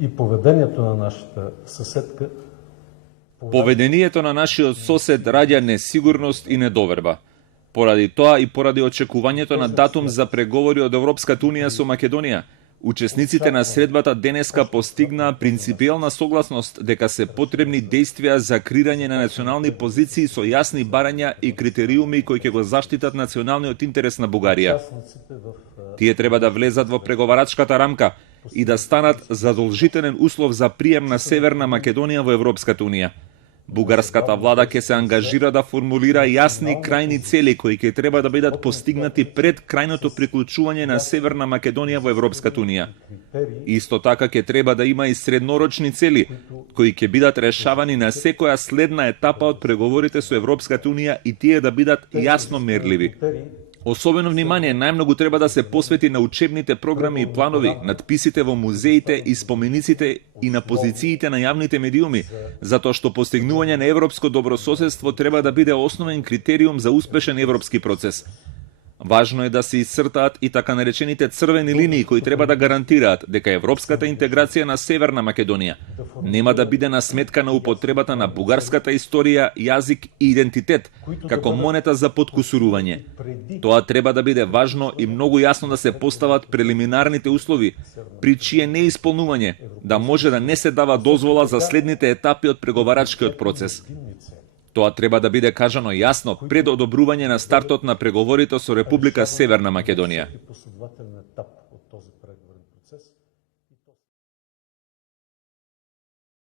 И поведението на нашата съседка. Поведението на нашиот сосед раѓа несигурност и недоверба. Поради тоа и поради очекувањето на датум за преговори од Европската Унија со Македонија, учесниците на средбата денеска постигнаа принципиелна согласност дека се потребни действија за креирање на национални позиции со јасни барања и критериуми кои ќе го заштитат националниот интерес на Бугарија. Тие треба да влезат во преговарачката рамка и да станат задолжителен услов за прием на Северна Македонија во Европската Унија. Бугарската влада ќе се ангажира да формулира јасни крајни цели кои ќе треба да бидат постигнати пред крајното приклучување на Северна Македонија во Европската Унија. Исто така ќе треба да има и среднорочни цели кои ќе бидат решавани на секоја следна етапа од преговорите со Европската Унија и тие да бидат јасно мерливи. Особено внимание најмногу треба да се посвети на учебните програми и планови, надписите во музеите и спомениците и на позициите на јавните медиуми, затоа што постигнување на европско добрососедство треба да биде основен критериум за успешен европски процес. Важно е да се исцртаат и така наречените црвени линии кои треба да гарантираат дека европската интеграција на Северна Македонија нема да биде на сметка на употребата на бугарската историја, јазик и идентитет како монета за подкусурување. Тоа треба да биде важно и многу јасно да се постават прелиминарните услови, при чие неисполнување да може да не се дава дозвола за следните етапи од преговарачкиот процес. Тоа треба да биде кажано јасно пред одобрување на стартот на преговорите со Република Северна Македонија.